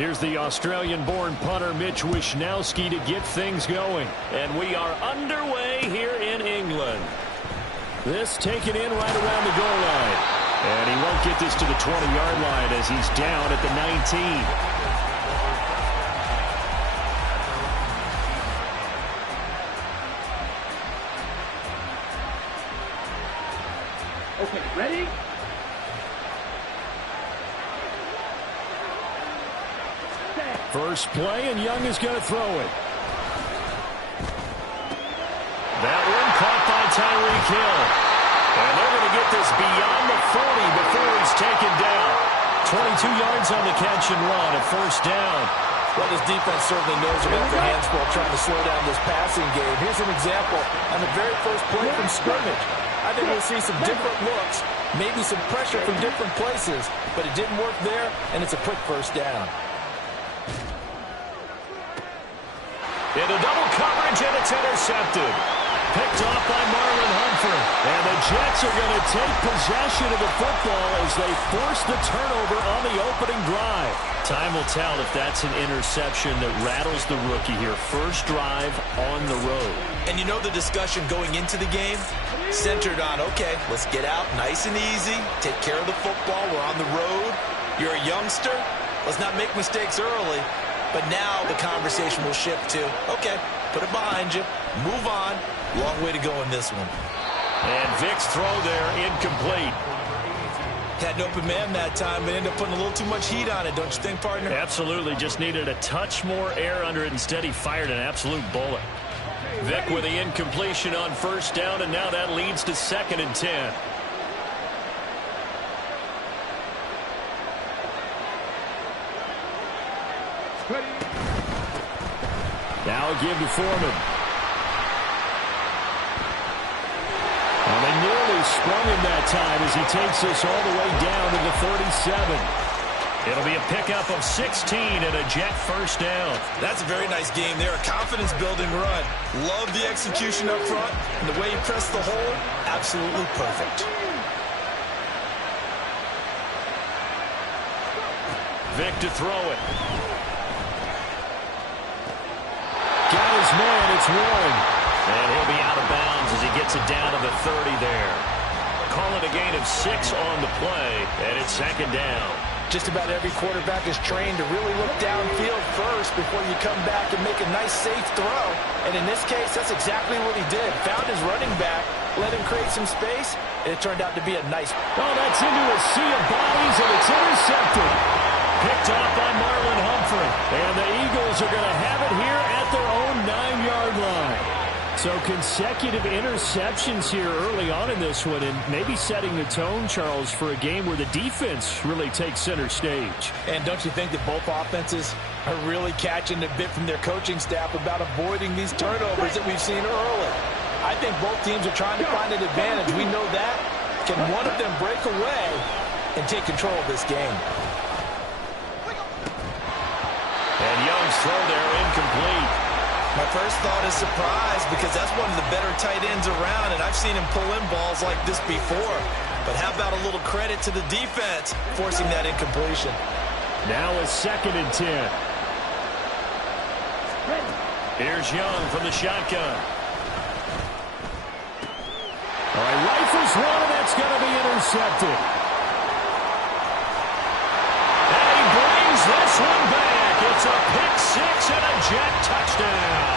Here's the Australian-born punter Mitch Wishnowsky to get things going. And we are underway here in England. This taken in right around the goal line. And he won't get this to the 20-yard line as he's down at the 19. Okay, ready? First play, and Young is going to throw it. That one caught by Tyreek Hill. And they're going to get this beyond the 40 before he's taken down. 22 yards on the catch and run, a first down. Well, this defense certainly knows about their hands full trying to slow down this passing game. Here's an example on the very first play from scrimmage. I think we'll see some different looks, maybe some pressure from different places, but it didn't work there, and it's a quick first down. Into double coverage, and it's intercepted. Picked off by Marlon Humphrey. And the Jets are going to take possession of the football as they force the turnover on the opening drive. Time will tell if that's an interception that rattles the rookie here. First drive on the road. And you know the discussion going into the game? Centered on, okay, let's get out nice and easy, take care of the football, we're on the road. You're a youngster, let's not make mistakes early. But now the conversation will shift to, okay, put it behind you, move on. Long way to go in this one. And Vic's throw there, incomplete. Had an open man that time, but ended up putting a little too much heat on it, don't you think, partner? Absolutely, just needed a touch more air under it. Instead, he fired an absolute bullet. Vic with the incompletion on first down, and now that leads to 2nd and 10. Now a give to Foreman. And they nearly sprung him that time as he takes this all the way down to the 37. It'll be a pickup of 16 and a Jet first down. That's a very nice game there. A confidence-building run. Love the execution up front. And the way he pressed the hole, absolutely perfect. Vic to throw it. Got his man, it's Warren. And he'll be out of bounds as he gets it down to the 30 there. Call it a gain of 6 on the play, and it's 2nd down. Just about every quarterback is trained to really look downfield first before you come back and make a nice, safe throw. And in this case, that's exactly what he did. Found his running back, let him create some space, and it turned out to be a nice... Oh, that's into a sea of bodies, and it's intercepted. Picked off by Marlon Humphrey. And the Eagles are going to have it here at their own 9-yard line. So consecutive interceptions here early on in this one, and maybe setting the tone, Charles, for a game where the defense really takes center stage. And don't you think that both offenses are really catching a bit from their coaching staff about avoiding these turnovers that we've seen early? I think both teams are trying to find an advantage. We know that. Can one of them break away and take control of this game? And Young's throw there incomplete. My first thought is surprise because that's one of the better tight ends around, and I've seen him pull in balls like this before. But how about a little credit to the defense forcing that incompletion? Now a 2nd and 10. Here's Young from the shotgun. All right, rifles one, and that's going to be intercepted. And he brings this one back. It's a pick 6 and a Jet touchdown.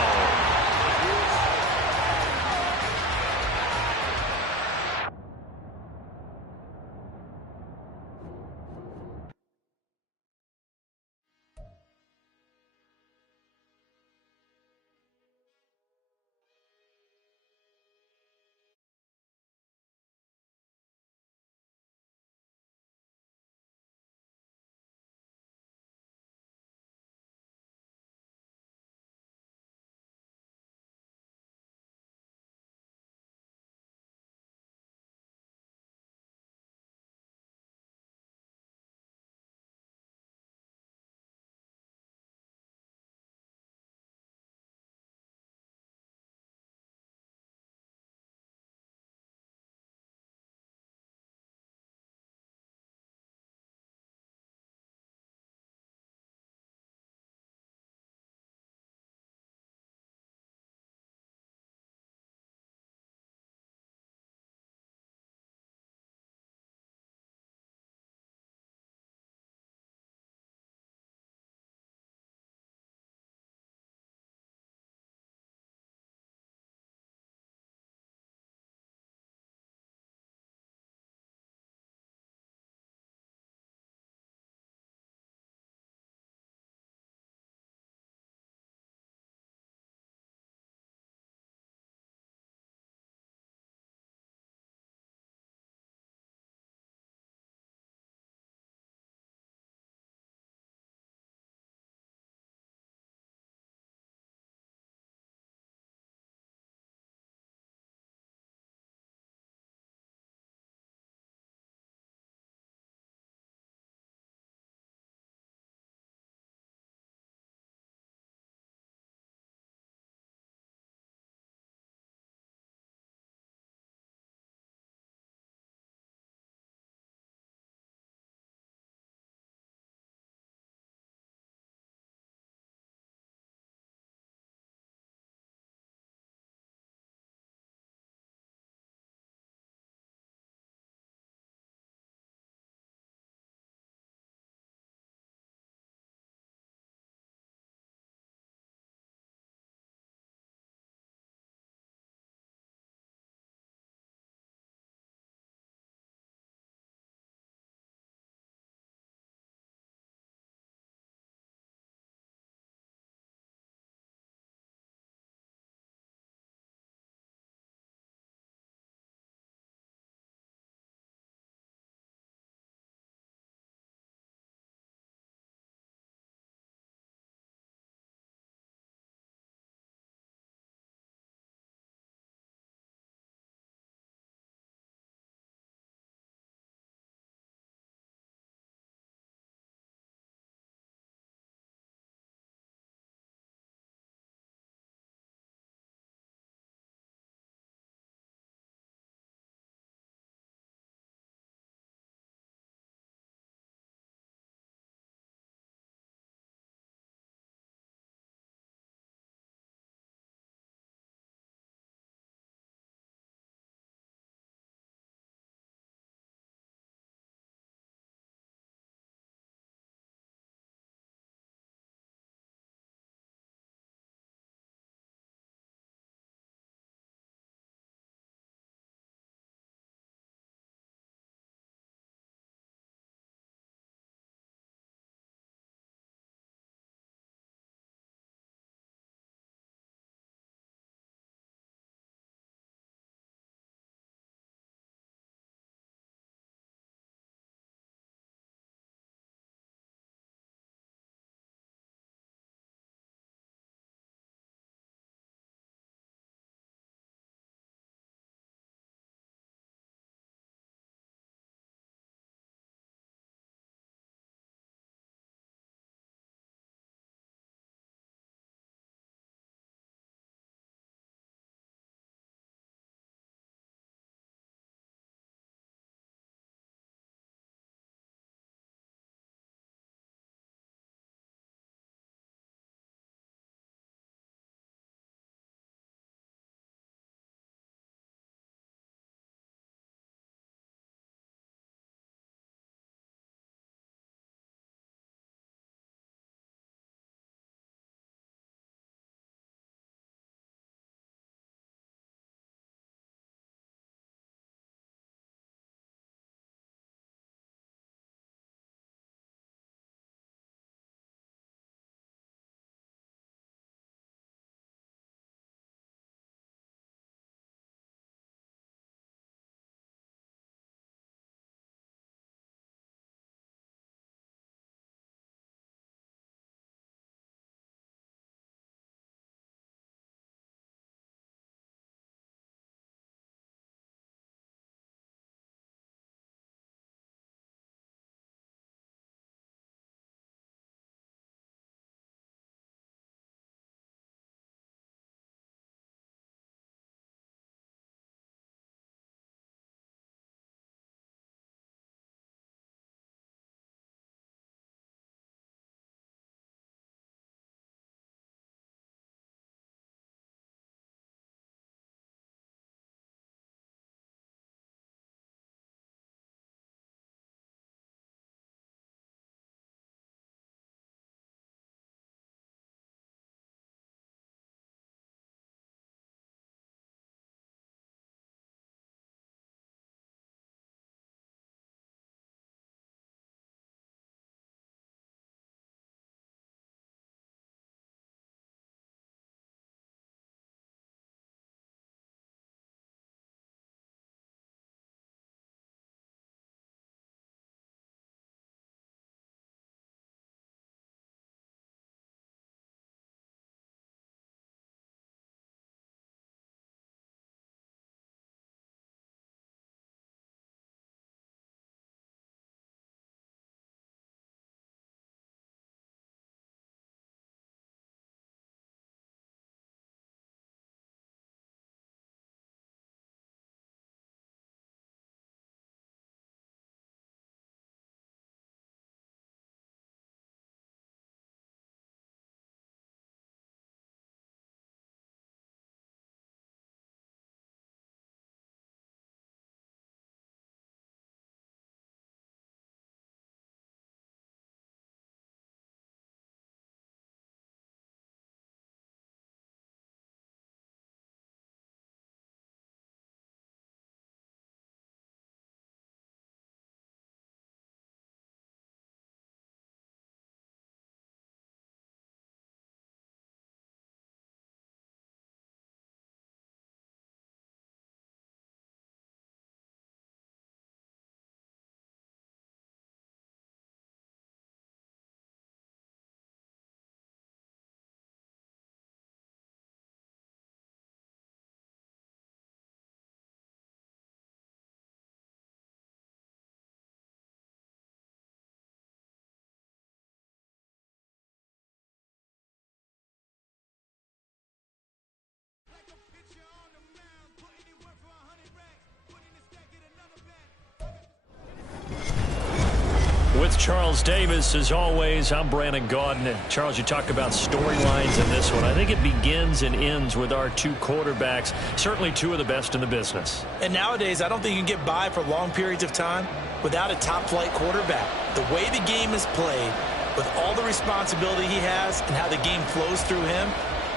With Charles Davis, as always, I'm Brandon Gaudin. And Charles, you talk about storylines in this one. I think it begins and ends with our two quarterbacks, certainly two of the best in the business. And nowadays, I don't think you can get by for long periods of time without a top-flight quarterback. The way the game is played, with all the responsibility he has and how the game flows through him,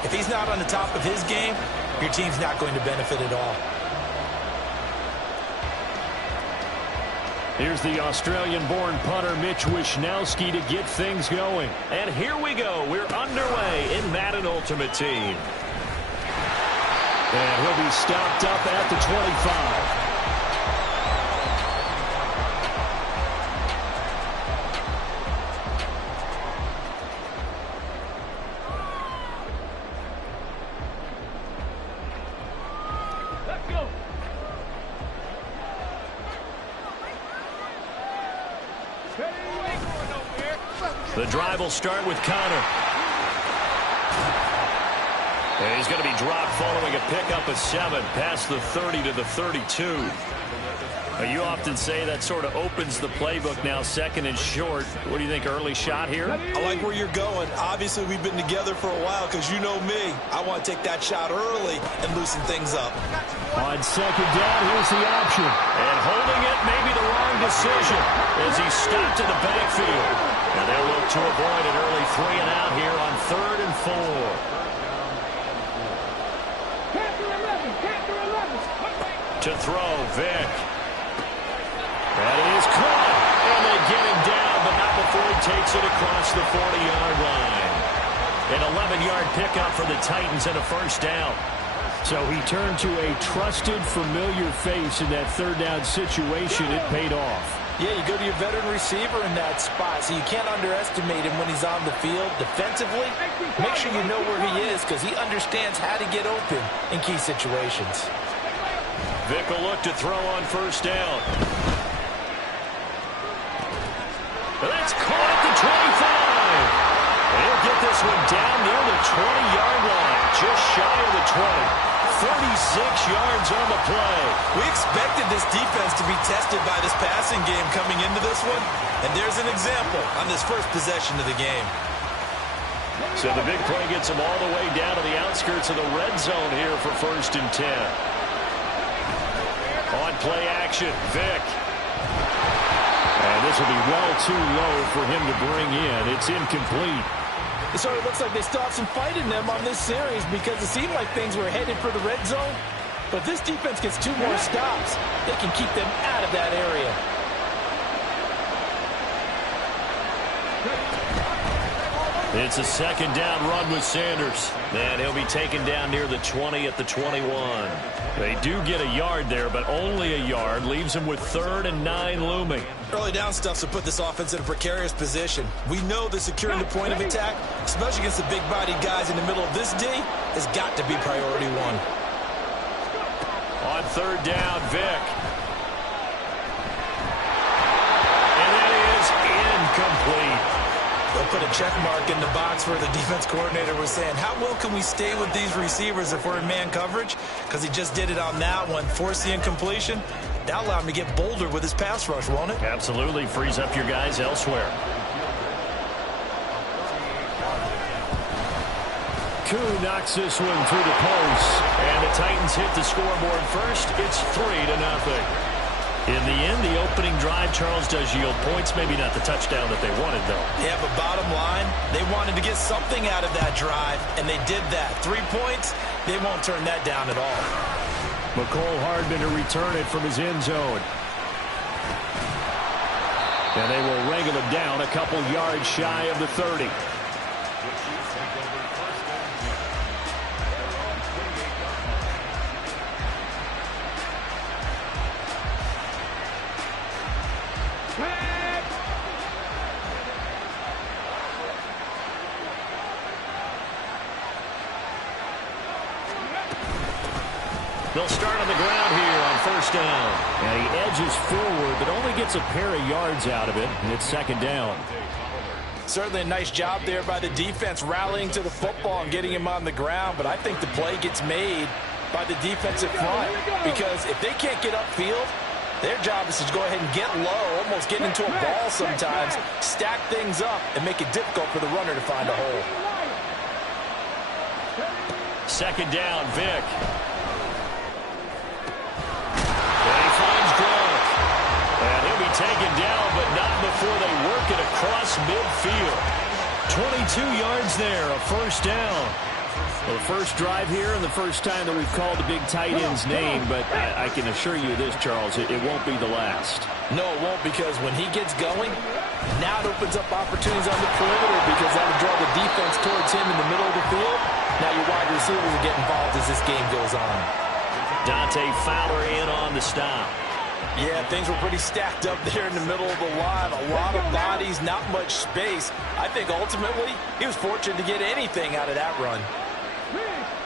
if he's not on the top of his game, your team's not going to benefit at all. Here's the Australian-born punter Mitch Wishnowsky to get things going. And here we go. We're underway in Madden Ultimate Team. And he'll be stopped up at the 25. The drive will start with Connor. And he's going to be dropped following a pickup of 7 past the 30 to the 32. You often say that sort of opens the playbook now, second and short. What do you think, early shot here? I like where you're going. Obviously, we've been together for a while because you know me. I want to take that shot early and loosen things up. On second down, here's the option. And holding it may be the wrong decision as he stopped in the backfield. And they'll look to avoid an early 3 and out here on 3rd and 4. To throw, Vick. That is caught. And they get him down, but not before he takes it across the 40-yard line. An 11-yard pickup for the Titans and a first down. So he turned to a trusted, familiar face in that third down situation. It paid off. Yeah, you go to your veteran receiver in that spot, so you can't underestimate him when he's on the field. Defensively, make sure you know where he is because he understands how to get open in key situations. Vick will look to throw on first down. That's caught at the 25. He'll get this one down near the 20-yard line, just shy of the 20. 36 yards on the play. We expected this defense to be tested by this passing game coming into this one, and there's an example on this first possession of the game. So the big play gets them all the way down to the outskirts of the red zone here for 1st and 10. On play action, Vick. And this will be well too low for him to bring in. It's incomplete. It sort of looks like they still have some fight in them on this series because it seemed like things were headed for the red zone. But this defense gets 2 more stops. They can keep them out of that area. It's a second down run with Sanders. And he'll be taken down near the 20 at the 21. They do get a yard there, but only a yard. Leaves them with 3rd and 9 looming. Early down stuff to put this offense in a precarious position. We know that securing the point of attack, especially against the big-bodied guys in the middle of this D, has got to be priority 1. On 3rd down, Vick. And that is incomplete. They'll put a check mark in the box where the defense coordinator was saying, how well can we stay with these receivers if we're in man coverage? Because he just did it on that one, forced the incompletion. That'll allow him to get bolder with his pass rush, won't it? Absolutely. Frees up your guys elsewhere. Koo knocks this one through the post. And the Titans hit the scoreboard first. It's 3-0. In the end, the opening drive, Charles, does yield points. Maybe not the touchdown that they wanted, though. Yeah, but bottom line, they wanted to get something out of that drive, and they did that. 3 points, they won't turn that down at all. McCole Hardman to return it from his end zone. And they will wrangle him down a couple yards shy of the 30. They'll start on the ground here on first down. And he edges forward, but only gets a pair of yards out of it, and it's second down. Certainly a nice job there by the defense rallying to the football and getting him on the ground, but I think the play gets made by the defensive front because if they can't get upfield, Their job is to go ahead and get low, almost get into a ball sometimes, stack things up, and make it difficult for the runner to find a hole. Second down, Vic. And he finds Gronk. And he'll be taken down, but not before they work it across midfield. 22 yards there, a first down. Well, the first drive here and the first time that we've called the big tight end's name, but I can assure you this, Charles, it won't be the last. No, it won't, because when he gets going, now it opens up opportunities on the perimeter because that'll draw the defense towards him in the middle of the field. Now your wide receivers will get involved as this game goes on. Dante Fowler in on the stop. Yeah, things were pretty stacked up there in the middle of the line. A lot of bodies, not much space. I think ultimately he was fortunate to get anything out of that run.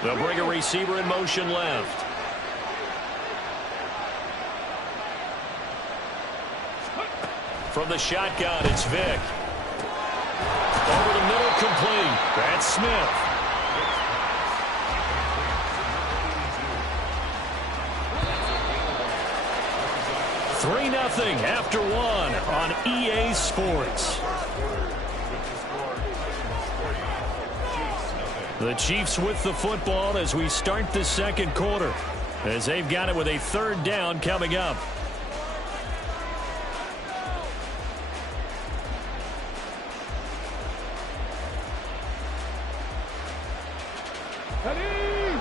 They'll bring a receiver in motion left. From the shotgun, it's Vic. Over the middle, complete. That's Smith. $3-0 after one on EA Sports. The Chiefs with the football as we start the second quarter, as they've got it with a third down coming up.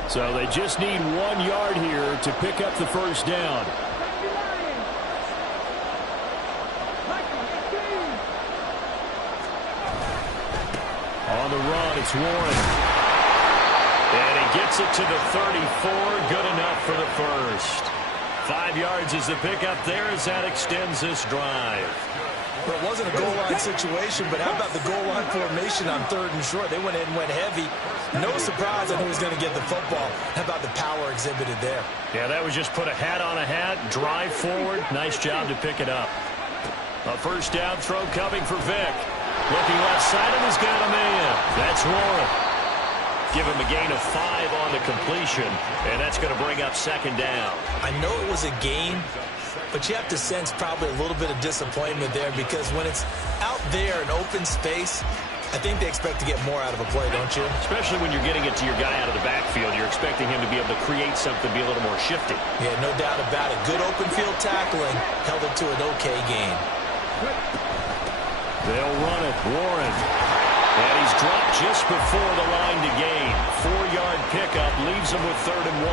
So they just need 1 yard here to pick up the first down. On the run, it's Warren. And he gets it to the 34. Good enough for the first. 5 yards is the pickup there as that extends this drive. Well, it wasn't a goal line situation, but how about the goal line formation on 3rd and short? They went in and went heavy. No surprise on who was going to get the football. How about the power exhibited there? Yeah, that was just put a hat on a hat, drive forward. Nice job to pick it up. A first down throw coming for Vic. Looking left side, and he's got a man. That's Warren. Give him a gain of 5 on the completion, and that's going to bring up second down. I know it was a gain, but you have to sense probably a little bit of disappointment there because when it's out there in open space, I think they expect to get more out of a play, don't you? Especially when you're getting it to your guy out of the backfield. You're expecting him to be able to create something, be a little more shifty. Yeah, no doubt about it. Good open field tackling held it to an okay gain. They'll run it. Warren. And he's dropped just before the line to gain. 4-yard pickup leaves him with 3rd and 1.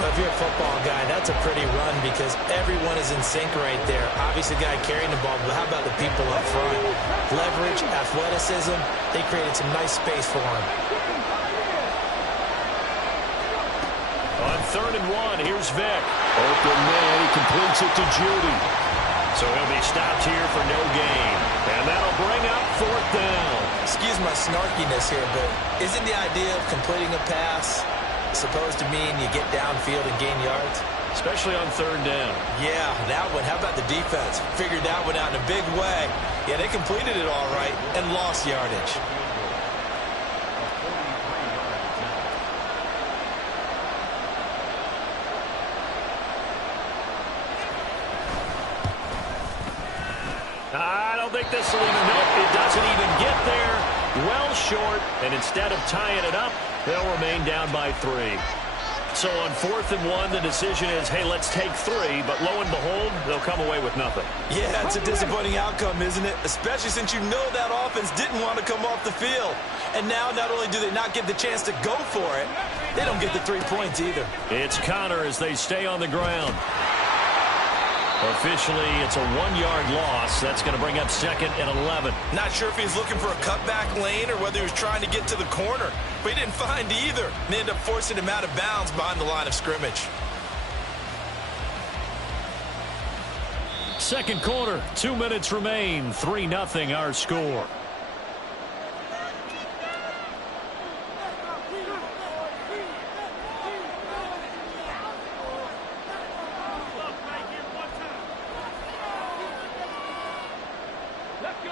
Well, if you're a football guy, that's a pretty run because everyone is in sync right there. Obviously, the guy carrying the ball, but how about the people up front? Leverage, athleticism, they created some nice space for him. On 3rd and 1, here's Vic. Open man, he completes it to Judy. So he'll be stopped here for no gain. And that'll bring up 4th down. Excuse my snarkiness here, but isn't the idea of completing a pass supposed to mean you get downfield and gain yards? Especially on 3rd down. Yeah, that one. How about the defense? Figured that one out in a big way. Yeah, they completed it all right and lost yardage. I don't think this will even, nope, it doesn't even get there. Well short, and instead of tying it up, they'll remain down by 3. So on 4th and 1, the decision is, hey, let's take 3, but lo and behold, they'll come away with nothing. Yeah, it's a disappointing outcome, isn't it? Especially since you know that offense didn't want to come off the field. And now not only do they not get the chance to go for it, they don't get the 3 points either. It's Connor as they stay on the ground. Officially, it's a 1-yard loss. That's going to bring up 2nd and 11. Not sure if he's looking for a cutback lane or whether he was trying to get to the corner, but he didn't find either. And they ended up forcing him out of bounds behind the line of scrimmage. Second quarter, 2 minutes remain. 3-0 our score.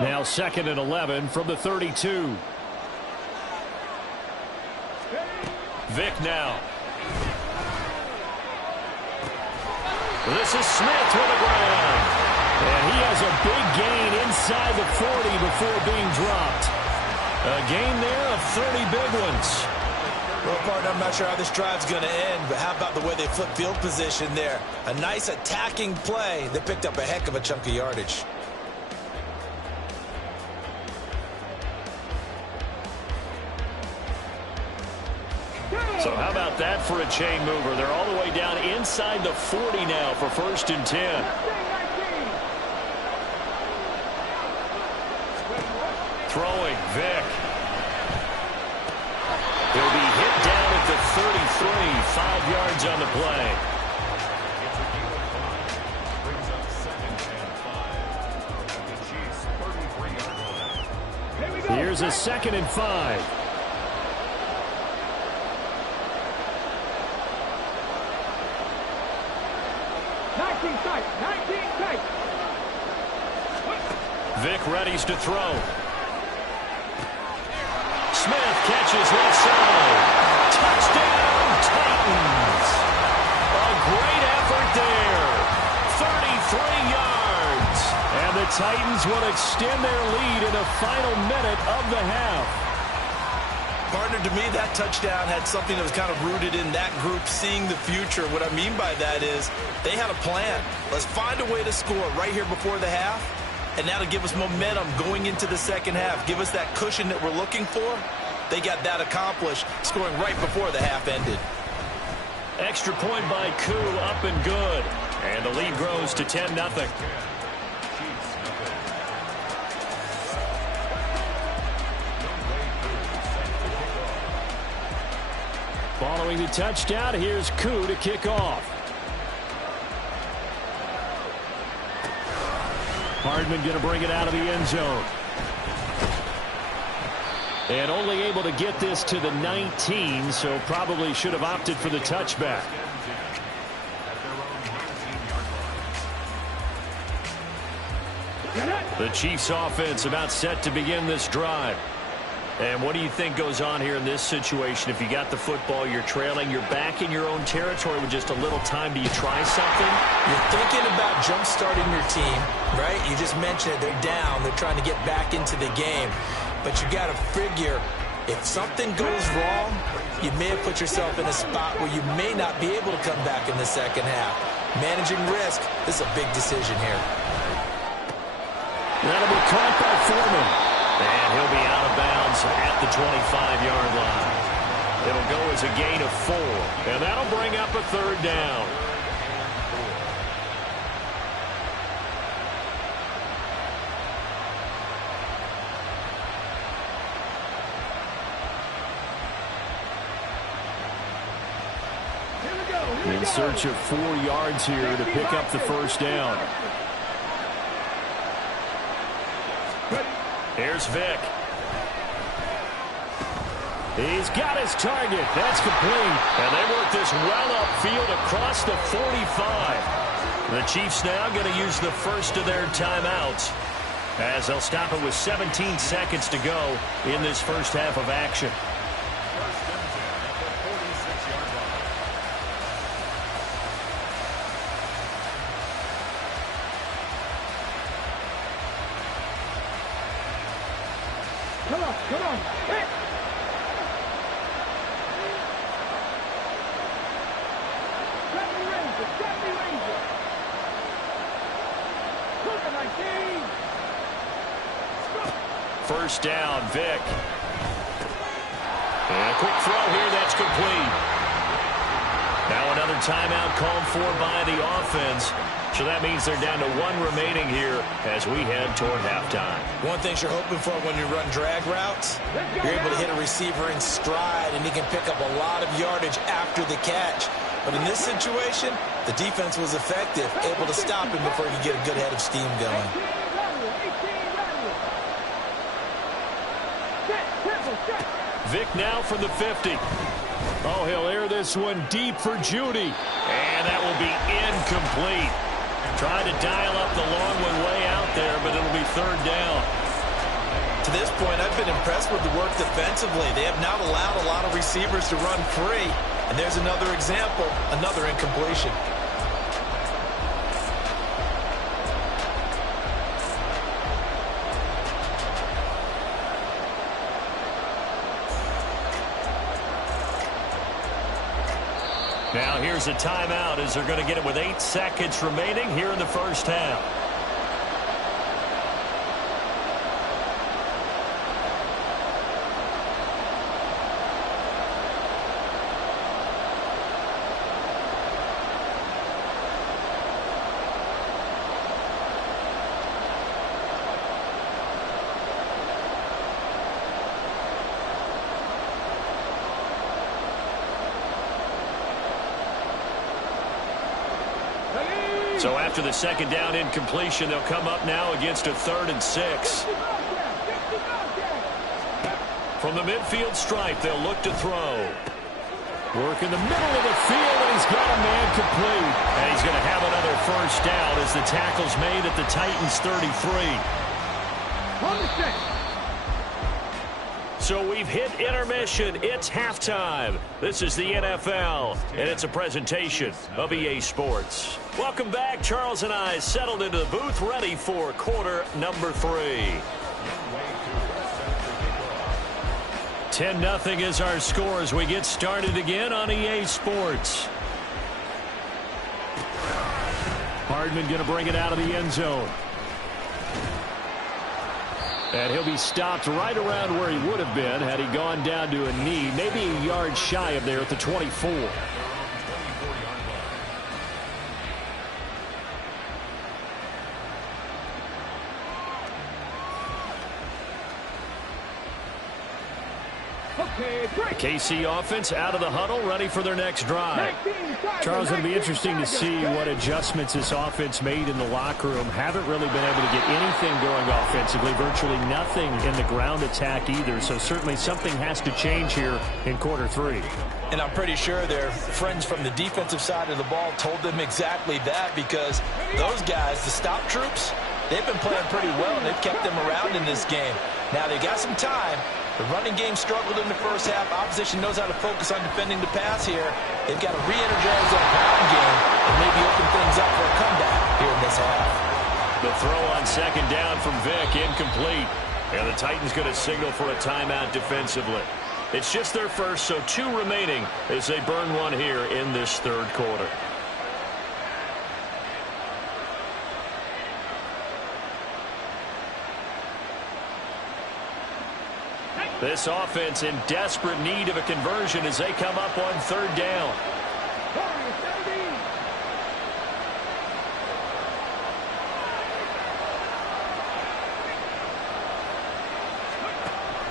Now 2nd and 11 from the 32. Vic now. This is Smith with a grab. And he has a big gain inside the 40 before being dropped. A gain there of 30 big ones. Well, partner, I'm not sure how this drive's going to end, but how about the way they flip field position there? A nice attacking play. They picked up a heck of a chunk of yardage. So how about that for a chain mover? They're all the way down inside the 40 now for 1st and 10. Throwing, Vic. He'll be hit down at the 33, 5 yards on the play. Here's a 2nd and 5. Vic readies to throw. Smith catches left side. Touchdown, Titans. A great effort there. 33 yards. And the Titans will extend their lead in the final minute of the half. Partner, to me, that touchdown had something that was kind of rooted in that group seeing the future. What I mean by that is they had a plan. Let's find a way to score right here before the half. And that'll give us momentum going into the second half. Give us that cushion that we're looking for. They got that accomplished, scoring right before the half ended. Extra point by Koo, up and good. And the lead grows to 10-0. Following the touchdown, here's Koo to kick off. Hardman going to bring it out of the end zone. And only able to get this to the 19, so probably should have opted for the touchback. The Chiefs offense about set to begin this drive. And what do you think goes on here in this situation? If you got the football, you're trailing, you're back in your own territory with just a little time. Do you try something? You're thinking about jump-starting your team, right? You just mentioned it. They're down. They're trying to get back into the game. But you got to figure, if something goes wrong, you may have put yourself in a spot where you may not be able to come back in the second half. Managing risk, this is a big decision here. That'll be caught by Foreman. And he'll be out of bounds at the 25-yard line. It'll go as a gain of 4. And that'll bring up a 3rd down. In search of 4 yards here to pick up the 1st down. Here's Vic. He's got his target. That's complete. And they work this well upfield across the 45. The Chiefs now going to use the first of their timeouts as they'll stop it with 17 seconds to go in this first half of action. Come on. Hit. First down, Vic. And a quick throw here, that's complete. Now another timeout called for by the offense. So that means they're down to 1 remaining here as we head toward halftime. One thing you're hoping for when you run drag routes, you're able to hit a receiver in stride, and he can pick up a lot of yardage after the catch. But in this situation, the defense was effective, able to stop him before he could get a good head of steam going. Vic now from the 50. Oh, he'll air this one deep for Judy. And that will be incomplete. Tried to dial up the long one way out there, but it'll be 3rd down. To this point, I've been impressed with the work defensively. They have not allowed a lot of receivers to run free. And there's another example, another incompletion. Now here's a timeout as they're going to get it with 8 seconds remaining here in the first half. So after the second down incompletion, they'll come up now against a 3rd and 6. From the midfield stripe, they'll look to throw. Work in the middle of the field, and he's got a man complete. And he's going to have another first down as the tackle's made at the Titans' 33. So we've hit intermission. It's halftime. This is the NFL, and it's a presentation of EA Sports. Welcome back. Charles and I settled into the booth, ready for quarter number 3. 10-0 is our score as we get started again on EA Sports. Hardman going to bring it out of the end zone. And he'll be stopped right around where he would have been had he gone down to a knee, maybe a yard shy of there at the 24. KC offense out of the huddle, ready for their next drive. Charles, it'll be interesting to see what adjustments this offense made in the locker room. Haven't really been able to get anything going offensively, virtually nothing in the ground attack either. So certainly something has to change here in quarter 3. And I'm pretty sure their friends from the defensive side of the ball told them exactly that, because those guys, the stop troops, they've been playing pretty well, and they've kept them around in this game. Now they got some time. The running game struggled in the first half. Opposition knows how to focus on defending the pass here. They've got to re-energize that ground game and maybe open things up for a comeback here in this half. The throw on second down from Vick, incomplete. And the Titans going to signal for a timeout defensively. It's just their first, so 2 remaining as they burn one here in this 3rd quarter. This offense in desperate need of a conversion as they come up on 3rd down.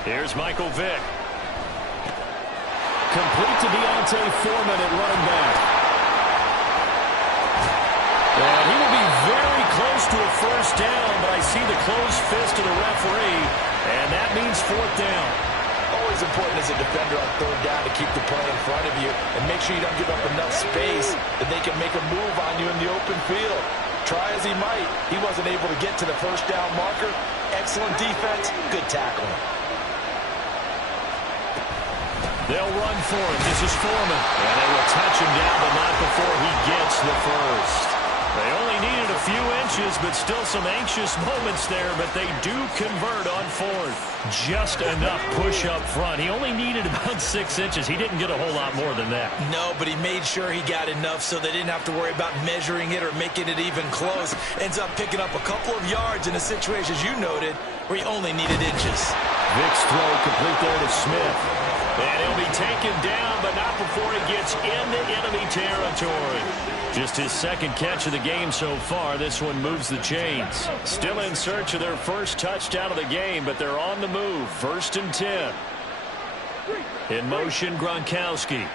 Here's Michael Vick. Complete to Deontay Foreman at running back. And he will be very close to a first down, but I see the closed fist of the referee. And that means 4th down. Always important as a defender on 3rd down to keep the play in front of you and make sure you don't give up enough space that they can make a move on you in the open field. Try as he might, he wasn't able to get to the first down marker. Excellent defense, good tackling. They'll run for it. This is Foreman. And they will touch him down, but not before he gets the first. They only needed a few inches, but still some anxious moments there, but they do convert on 4th. Just enough push up front. He only needed about 6 inches. He didn't get a whole lot more than that. No, but he made sure he got enough so they didn't have to worry about measuring it or making it even close. Ends up picking up a couple of yards in a situation, as you noted, where he only needed inches. Vick's throw complete there to Smith. And he'll be taken down, but not before he gets into enemy territory. Just his 2nd catch of the game so far. This one moves the chains. Still in search of their first touchdown of the game, but they're on the move. 1st and 10. In motion, Gronkowski.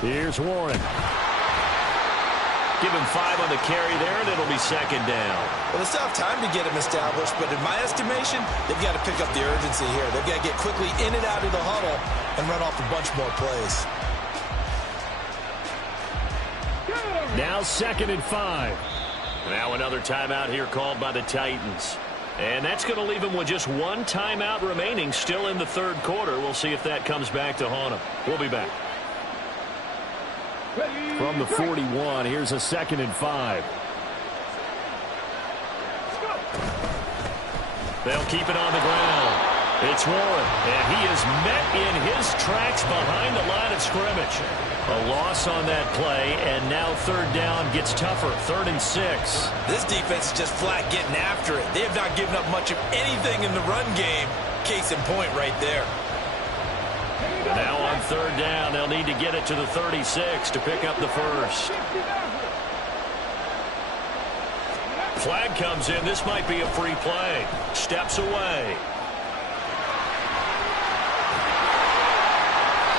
Here's Warren. Give him 5 on the carry there, and it'll be 2nd down. Well, they still have time to get him established, but in my estimation, they've got to pick up the urgency here. They've got to get quickly in and out of the huddle and run off a bunch more plays. Now 2nd and 5. Now another timeout here called by the Titans. And that's going to leave them with just 1 timeout remaining still in the 3rd quarter. We'll see if that comes back to haunt them. We'll be back. From the 41, here's a 2nd and 5. They'll keep it on the ground. It's Warren, and he is met in his tracks behind the line of scrimmage. A loss on that play, and now third down gets tougher, 3rd and 6. This defense is just flat getting after it. They have not given up much of anything in the run game. Case in point right there. Now on third down, they'll need to get it to the 36 to pick up the first. Flag comes in. This might be a free play. Steps away.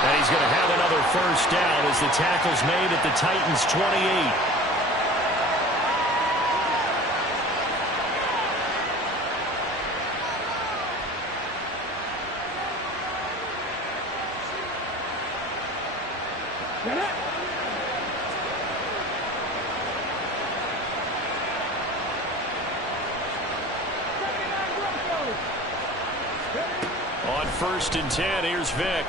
And he's going to have another first down as the tackle's made at the Titans' 28. On 1st and 10, here's Vick.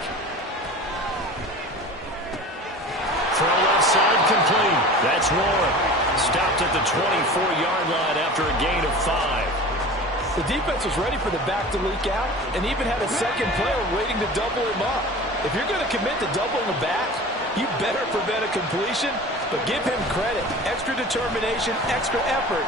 Throw left side complete. That's Warren. Stopped at the 24-yard line after a gain of 5. The defense was ready for the back to leak out and even had a second player waiting to double him up. If you're going to commit to doubling the back, you better prevent a completion, but give him credit. Extra determination, extra effort,